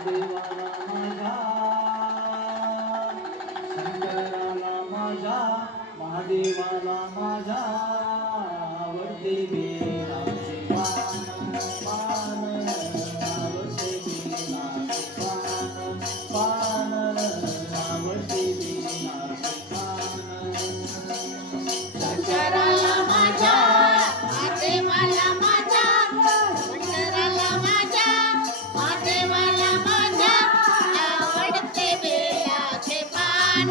महादेवाला माझ्या शंकराला माझ्या महादेवाला माझ्या आवडते बेलाचे पान पान आवडते बेलाचे पान पान आवडते बेलाचे पान शंकराला माझ्या महादेवाला माझ्या शंकराला माझ्या महादेवाला माझ्या आवडते बेलाचे पान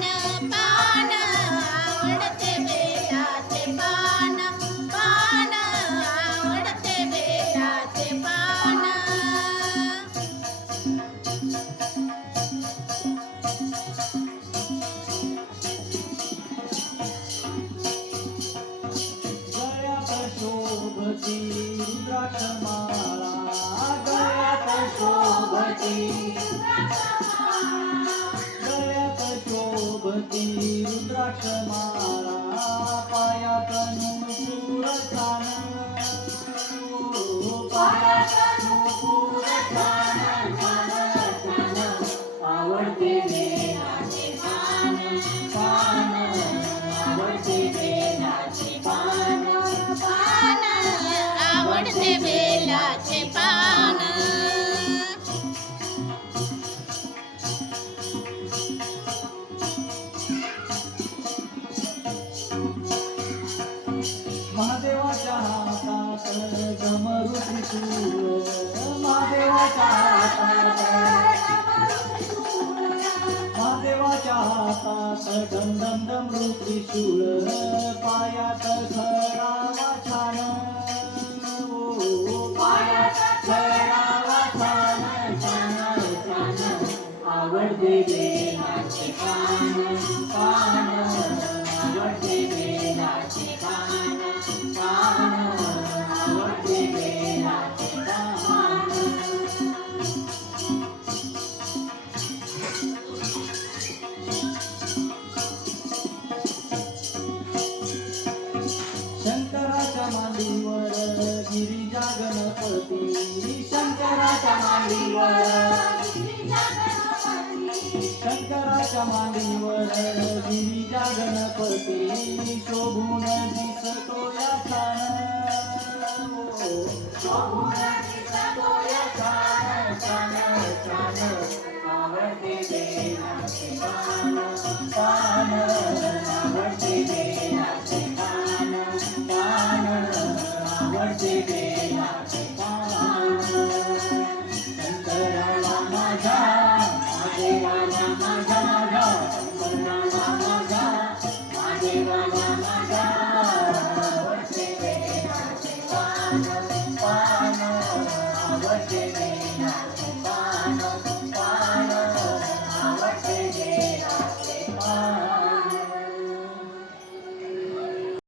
पान आवडते बेलाचे पान पान आवडते बेलाचे पान गळ्यात शोभती रुद्राक्षमाला गळ्यात शोभती गळ्यात शोभती रुद्राक्षमाला पायात नूपुर छान पायात नूपुर छान छान छान आवडते बेलाचे पान पान आवडते बेलाचे पान पान आवडते बेलाचे पान महादेवाच्या हातात डमरू त्रिशूळ महादेवाच्या हातात महादेवाच्या हातात डम डम डमरू त्रिशूळ पायात घडावा छान ओ पायात घडावा छान छान छान आवडते बेलाचे पान पान आवडते बेलाचे पान पान आवडते बेलाचे पान शंकराच्या मांडीवर गिरिजा गणपती शंकराच्या मांडीवर शंकराच्या मांडीवर गिरिजा गणपती शोभून दिसतो या छान शोभून दिसतो या छान छान छान आवडते बेलाचे पान पान आवडते बेलाचे पान पान आवडते बेलाचे पान शंकराला माझ्या महादेवाला माझ्या